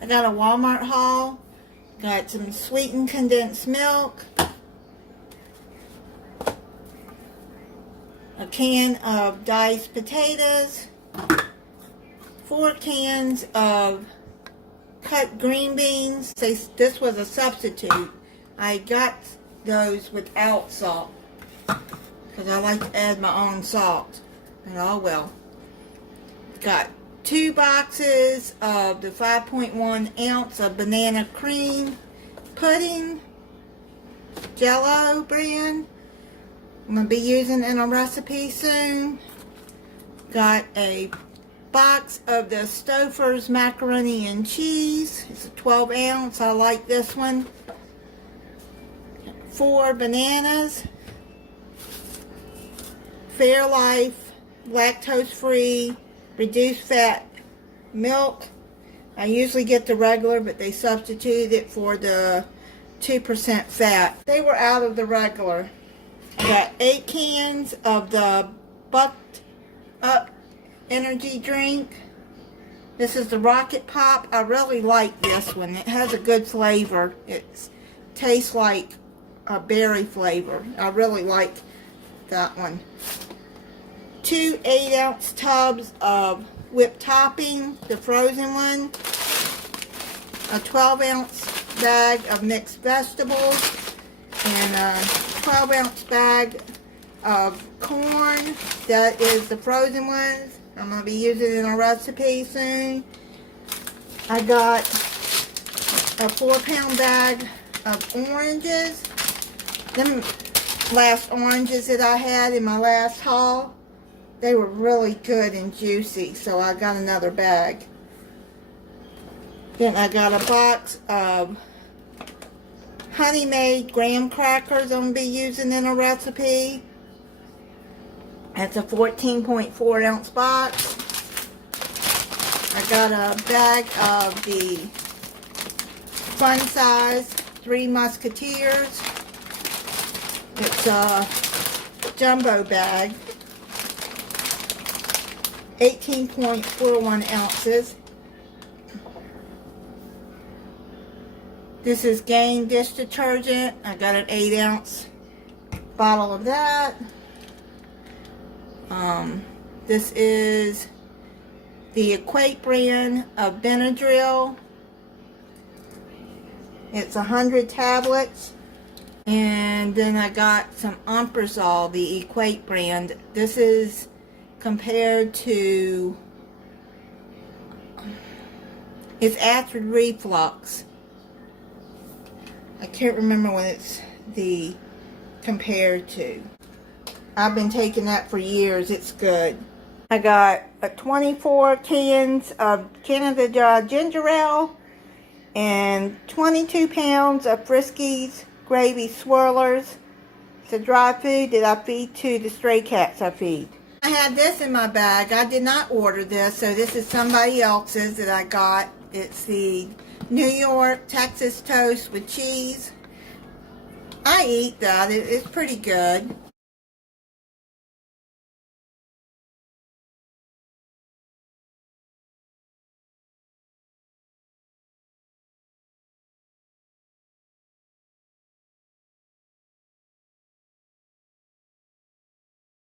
I got a Walmart haul. Got some sweetened condensed milk. A can of diced potatoes. 4 cans of cut green beans. This was a substitute. I got those without salt because I like to add my own salt. And oh well. Got 2 boxes of the 5.1 ounce of banana cream pudding, Jello brand. I'm going to be using in a recipe soon. Got a box of the Stouffer's macaroni and cheese. It's a 12 ounce. I like this one. 4 bananas. Fairlife lactose free reduced fat milk. I usually get the regular, but they substituted it for the 2% fat. They were out of the regular. I got 8 cans of the Bucked Up energy drink. This is the Rocket Pop. I really like this one. It has a good flavor. It tastes like a berry flavor. I really like that one. 2 8-ounce tubs of whipped topping, the frozen one. A 12-ounce bag of mixed vegetables. And a 12-ounce bag of corn. That is the frozen ones. I'm going to be using it in a recipe soon. I got a 4-pound bag of oranges. Them last oranges that I had in my last haul, they were really good and juicy, so I got another bag. Then I got a box of Honey Made graham crackers I'm going to be using in a recipe. That's a 14.4 ounce box. I got a bag of the fun size 3 Musketeers. It's a jumbo bag. 18.41 ounces. This is Gain dish detergent. I got an 8-ounce bottle of that. This is the Equate brand of Benadryl. It's 100 tablets. And then I got some Omeprazole, the Equate brand. This is compared to, it's acid reflux. I can't remember what it's the compared to. I've been taking that for years. It's good. I got 24 cans of Canada Dry ginger ale and 22 pounds of Friskies gravy swirlers. It's a dry food that I feed to the stray cats I feed. I had this in my bag. I did not order this, so this is somebody else's that I got. It's the New York Texas toast with cheese. I eat that. It's pretty good.